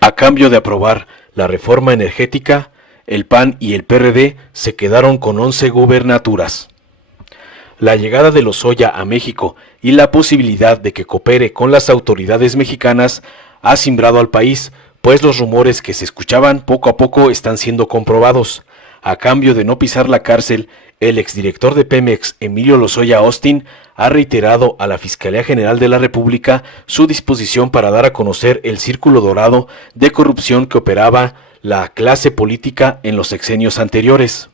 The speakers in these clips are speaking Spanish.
A cambio de aprobar la reforma energética, el PAN y el PRD se quedaron con 11 gubernaturas. La llegada de Lozoya a México y la posibilidad de que coopere con las autoridades mexicanas ha cimbrado al país, pues los rumores que se escuchaban poco a poco están siendo comprobados. A cambio de no pisar la cárcel, el exdirector de Pemex, Emilio Lozoya Austin, ha reiterado a la Fiscalía General de la República su disposición para dar a conocer el círculo dorado de corrupción que operaba la clase política en los sexenios anteriores.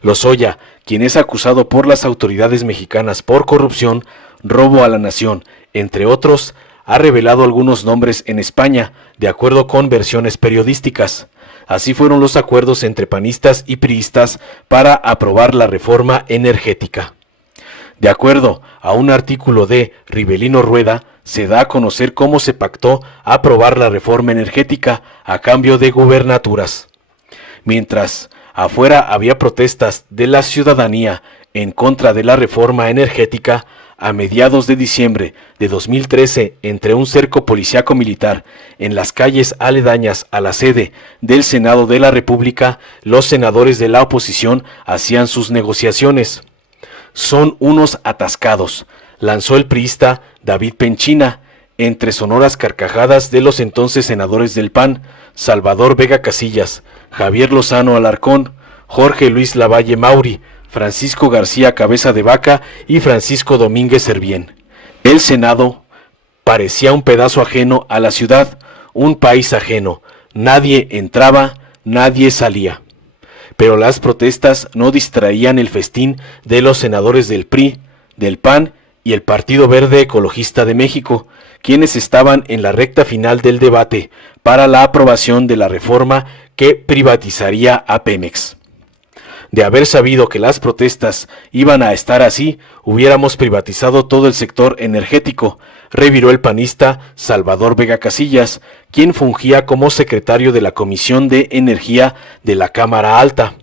Lozoya, quien es acusado por las autoridades mexicanas por corrupción, robo a la nación, entre otros, ha revelado algunos nombres en España, de acuerdo con versiones periodísticas. Así fueron los acuerdos entre panistas y priistas para aprobar la reforma energética. De acuerdo a un artículo de Rivelino Rueda, se da a conocer cómo se pactó aprobar la reforma energética a cambio de gubernaturas. Mientras afuera había protestas de la ciudadanía en contra de la reforma energética, a mediados de diciembre de 2013, entre un cerco policíaco militar en las calles aledañas a la sede del Senado de la República, los senadores de la oposición hacían sus negociaciones. Son unos atascados, lanzó el priista David Penchina, entre sonoras carcajadas de los entonces senadores del PAN, Salvador Vega Casillas, Javier Lozano Alarcón, Jorge Luis Lavalle Mauri, Francisco García Cabeza de Vaca y Francisco Domínguez Servién. El Senado parecía un pedazo ajeno a la ciudad, un país ajeno. Nadie entraba, nadie salía. Pero las protestas no distraían el festín de los senadores del PRI, del PAN y el Partido Verde Ecologista de México, quienes estaban en la recta final del debate para la aprobación de la reforma que privatizaría a Pemex. De haber sabido que las protestas iban a estar así, hubiéramos privatizado todo el sector energético, reviró el panista Salvador Vega Casillas, quien fungía como secretario de la Comisión de Energía de la Cámara Alta.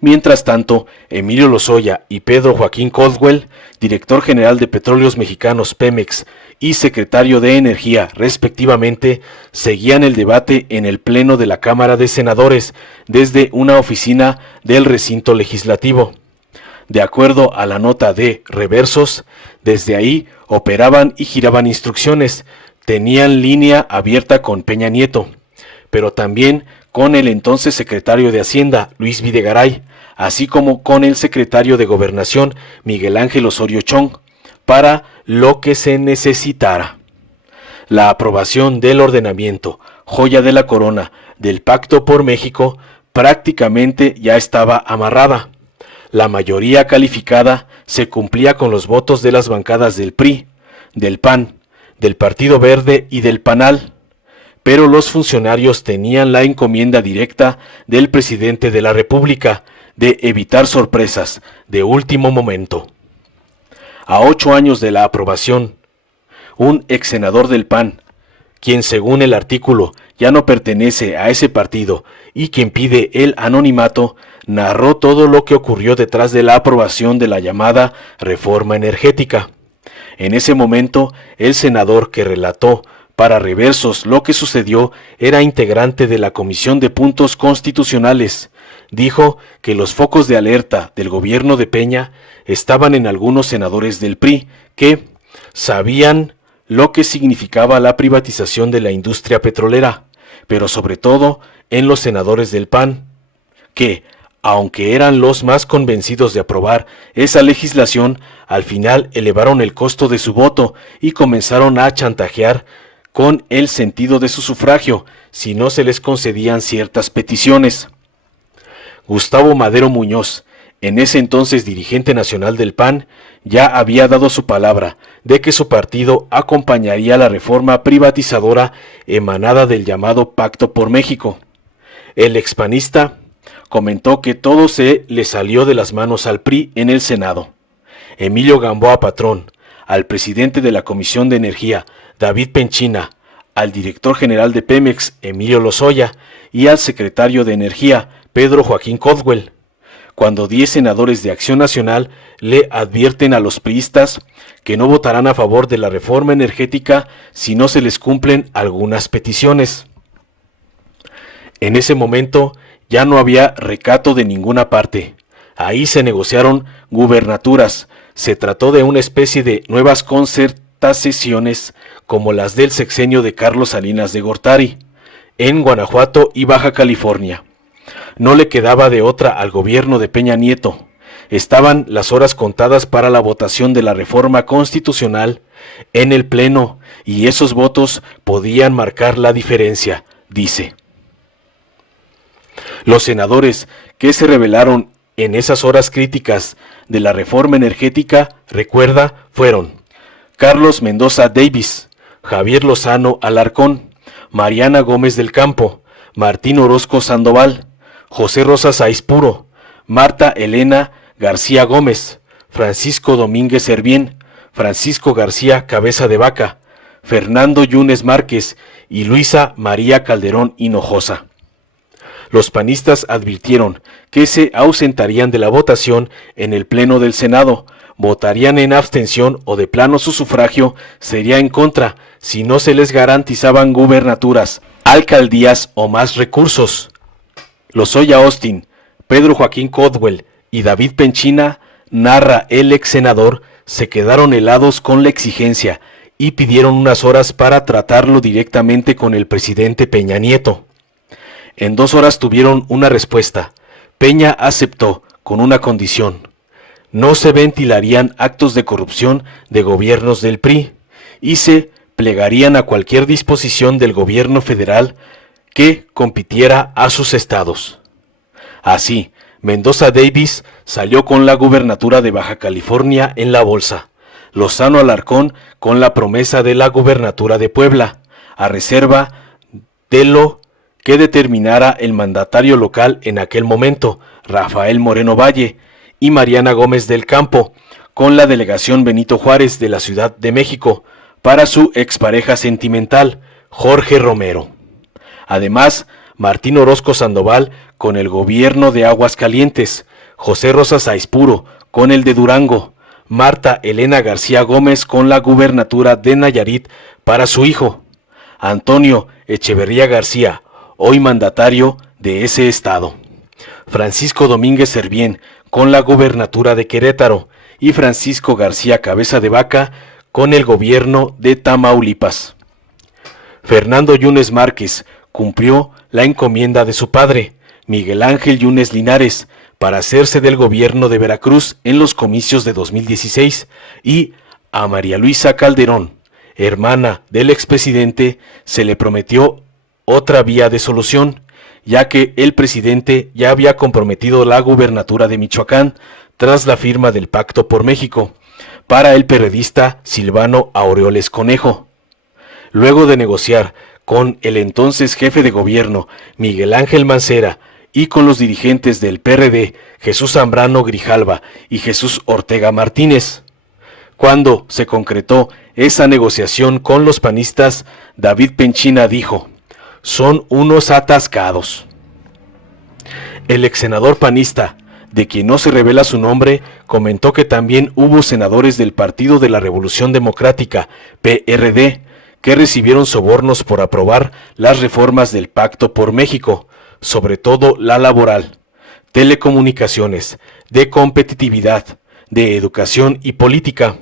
Mientras tanto, Emilio Lozoya y Pedro Joaquín Caldwell, director general de Petróleos Mexicanos Pemex y secretario de Energía, respectivamente, seguían el debate en el Pleno de la Cámara de Senadores desde una oficina del recinto legislativo. De acuerdo a la nota de Reversos, desde ahí operaban y giraban instrucciones, tenían línea abierta con Peña Nieto, pero también con el entonces secretario de Hacienda, Luis Videgaray, así como con el secretario de Gobernación, Miguel Ángel Osorio Chong, para lo que se necesitara. La aprobación del ordenamiento, joya de la corona, del Pacto por México, prácticamente ya estaba amarrada. La mayoría calificada se cumplía con los votos de las bancadas del PRI, del PAN, del Partido Verde y del PANAL, pero los funcionarios tenían la encomienda directa del presidente de la República de evitar sorpresas de último momento. A 8 años de la aprobación, un ex senador del PAN, quien según el artículo ya no pertenece a ese partido y quien pide el anonimato, narró todo lo que ocurrió detrás de la aprobación de la llamada reforma energética. En ese momento, el senador que relató para Reversos lo que sucedió era integrante de la Comisión de Puntos Constitucionales. Dijo que los focos de alerta del gobierno de Peña estaban en algunos senadores del PRI que sabían lo que significaba la privatización de la industria petrolera, pero sobre todo en los senadores del PAN, que, aunque eran los más convencidos de aprobar esa legislación, al final elevaron el costo de su voto y comenzaron a chantajear con el sentido de su sufragio si no se les concedían ciertas peticiones. Gustavo Madero Muñoz, en ese entonces dirigente nacional del PAN, ya había dado su palabra de que su partido acompañaría la reforma privatizadora emanada del llamado Pacto por México. El expanista comentó que todo se le salió de las manos al PRI en el Senado. Emilio Gamboa Patrón, al presidente de la Comisión de Energía, David Penchina, al director general de Pemex, Emilio Lozoya, y al secretario de Energía, Pedro Joaquín Caldwell. Cuando 10 senadores de Acción Nacional le advierten a los priistas que no votarán a favor de la reforma energética si no se les cumplen algunas peticiones. En ese momento ya no había recato de ninguna parte. Ahí se negociaron gubernaturas. Se trató de una especie de nuevas concertaciones como las del sexenio de Carlos Salinas de Gortari, en Guanajuato y Baja California. No le quedaba de otra al gobierno de Peña Nieto. Estaban las horas contadas para la votación de la reforma constitucional en el Pleno, y esos votos podían marcar la diferencia, dice. Los senadores que se rebelaron en esas horas críticas de la reforma energética, recuerda, fueron Carlos Mendoza Davis, Javier Lozano Alarcón, Mariana Gómez del Campo, Martín Orozco Sandoval, José Rosa Saizpuro, Marta Elena García Gómez, Francisco Domínguez Servién, Francisco García Cabeza de Vaca, Fernando Yunes Márquez y Luisa María Calderón Hinojosa. Los panistas advirtieron que se ausentarían de la votación en el Pleno del Senado, votarían en abstención o de plano su sufragio sería en contra si no se les garantizaban gubernaturas, alcaldías o más recursos. Lozoya Austin, Pedro Joaquín Codwell y David Penchina, narra el ex senador, se quedaron helados con la exigencia y pidieron unas horas para tratarlo directamente con el presidente Peña Nieto. En 2 horas tuvieron una respuesta. Peña aceptó, con una condición: no se ventilarían actos de corrupción de gobiernos del PRI y se plegarían a cualquier disposición del gobierno federal que compitiera a sus estados. Así, Mendoza Davis salió con la gubernatura de Baja California en la bolsa, Lozano Alarcón con la promesa de la gubernatura de Puebla, a reserva de lo que determinara el mandatario local en aquel momento, Rafael Moreno Valle, y Mariana Gómez del Campo, con la delegación Benito Juárez de la Ciudad de México, para su expareja sentimental, Jorge Romero. Además, Martín Orozco Sandoval con el gobierno de Aguascalientes, José Rosa Saizpuro con el de Durango, Marta Elena García Gómez con la gubernatura de Nayarit para su hijo, Antonio Echeverría García, hoy mandatario de ese estado, Francisco Domínguez Servién con la gubernatura de Querétaro y Francisco García Cabeza de Vaca con el gobierno de Tamaulipas. Fernando Yunes Márquez cumplió la encomienda de su padre, Miguel Ángel Yunes Linares, para hacerse del gobierno de Veracruz en los comicios de 2016, y a María Luisa Calderón, hermana del expresidente, se le prometió otra vía de solución, ya que el presidente ya había comprometido la gubernatura de Michoacán tras la firma del Pacto por México, para el perredista Silvano Aureoles Conejo. Luego de negociar con el entonces jefe de gobierno, Miguel Ángel Mancera, y con los dirigentes del PRD, Jesús Zambrano Grijalva y Jesús Ortega Martínez. Cuando se concretó esa negociación con los panistas, David Penchina dijo: son unos atascados. El ex senador panista, de quien no se revela su nombre, comentó que también hubo senadores del Partido de la Revolución Democrática, PRD, que recibieron sobornos por aprobar las reformas del Pacto por México, sobre todo la laboral, telecomunicaciones, de competitividad, de educación y política,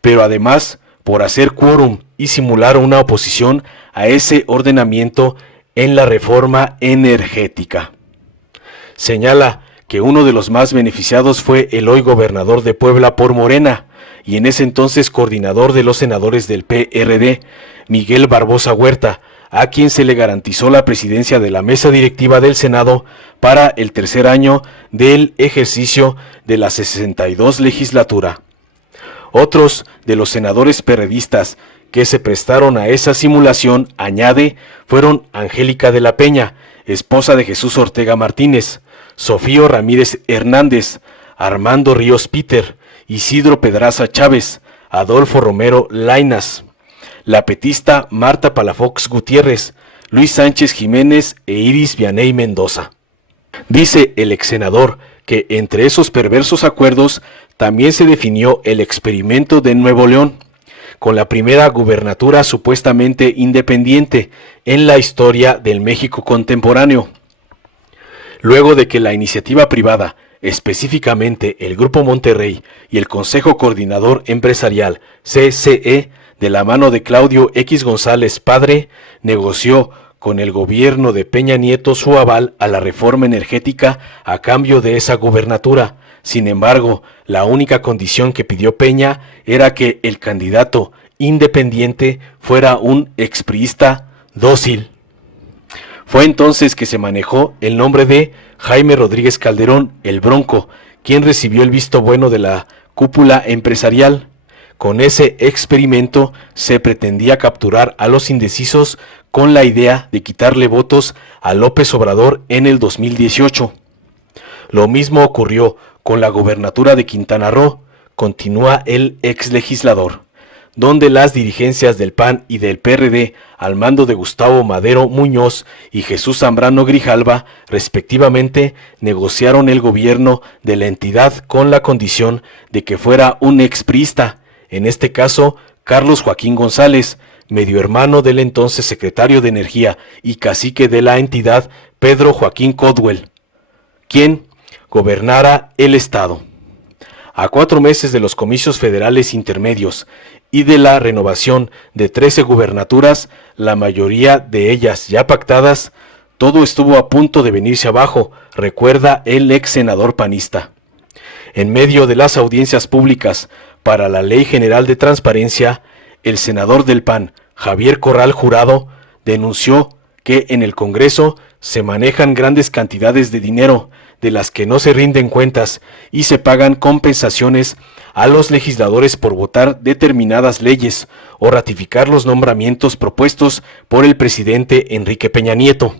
pero además por hacer quórum y simular una oposición a ese ordenamiento en la reforma energética. Señala que uno de los más beneficiados fue el hoy gobernador de Puebla por Morena, y en ese entonces coordinador de los senadores del PRD, Miguel Barbosa Huerta, a quien se le garantizó la presidencia de la mesa directiva del Senado para el tercer año del ejercicio de la 62 legislatura. Otros de los senadores perredistas que se prestaron a esa simulación, añade, fueron Angélica de la Peña, esposa de Jesús Ortega Martínez, Sofío Ramírez Hernández, Armando Ríos Peter, Isidro Pedraza Chávez, Adolfo Romero Lainas, la petista Marta Palafox Gutiérrez, Luis Sánchez Jiménez e Iris Vianey Mendoza. Dice el ex senador que entre esos perversos acuerdos también se definió el experimento de Nuevo León, con la primera gubernatura supuestamente independiente en la historia del México contemporáneo. Luego de que la iniciativa privada, específicamente el Grupo Monterrey y el Consejo Coordinador Empresarial CCE, de la mano de Claudio X González padre, negoció con el gobierno de Peña Nieto su aval a la reforma energética a cambio de esa gubernatura. Sin embargo, la única condición que pidió Peña era que el candidato independiente fuera un expriista dócil. Fue entonces que se manejó el nombre de Jaime Rodríguez Calderón, el Bronco, quien recibió el visto bueno de la cúpula empresarial. Con ese experimento se pretendía capturar a los indecisos con la idea de quitarle votos a López Obrador en el 2018. Lo mismo ocurrió con la gobernatura de Quintana Roo, continúa el exlegislador, donde las dirigencias del PAN y del PRD, al mando de Gustavo Madero Muñoz y Jesús Zambrano Grijalva, respectivamente, negociaron el gobierno de la entidad con la condición de que fuera un expriista, en este caso Carlos Joaquín González, medio hermano del entonces secretario de Energía y cacique de la entidad Pedro Joaquín Codwell, quien gobernara el estado. A 4 meses de los comicios federales intermedios y de la renovación de 13 gubernaturas, la mayoría de ellas ya pactadas, todo estuvo a punto de venirse abajo, recuerda el ex senador panista. En medio de las audiencias públicas para la Ley General de Transparencia, el senador del PAN, Javier Corral Jurado, denunció que en el Congreso se manejan grandes cantidades de dinero de las que no se rinden cuentas y se pagan compensaciones a los legisladores por votar determinadas leyes o ratificar los nombramientos propuestos por el presidente Enrique Peña Nieto.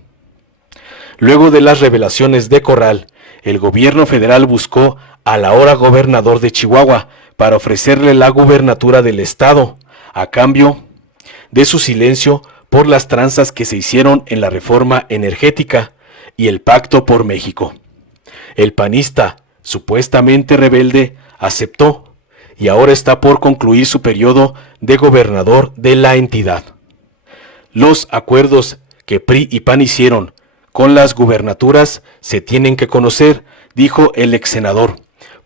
Luego de las revelaciones de Corral, el gobierno federal buscó al ahora gobernador de Chihuahua para ofrecerle la gubernatura del estado, a cambio de su silencio por las tranzas que se hicieron en la reforma energética y el Pacto por México. El panista, supuestamente rebelde, aceptó y ahora está por concluir su periodo de gobernador de la entidad. Los acuerdos que PRI y PAN hicieron con las gubernaturas se tienen que conocer, dijo el ex senador,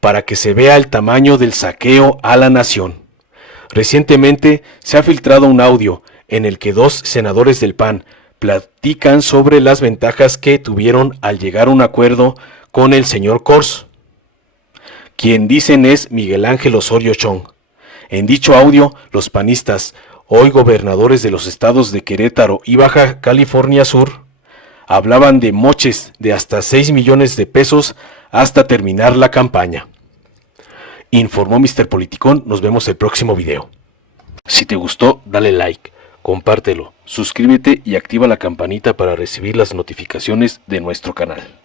para que se vea el tamaño del saqueo a la nación. Recientemente se ha filtrado un audio en el que 2 senadores del PAN platican sobre las ventajas que tuvieron al llegar a un acuerdo con el señor Kors, quien dicen es Miguel Ángel Osorio Chong. En dicho audio, los panistas, hoy gobernadores de los estados de Querétaro y Baja California Sur, hablaban de moches de hasta 6 millones de pesos hasta terminar la campaña. Informó Mr. Politicón, nos vemos el próximo video. Si te gustó, dale like, compártelo, suscríbete y activa la campanita para recibir las notificaciones de nuestro canal.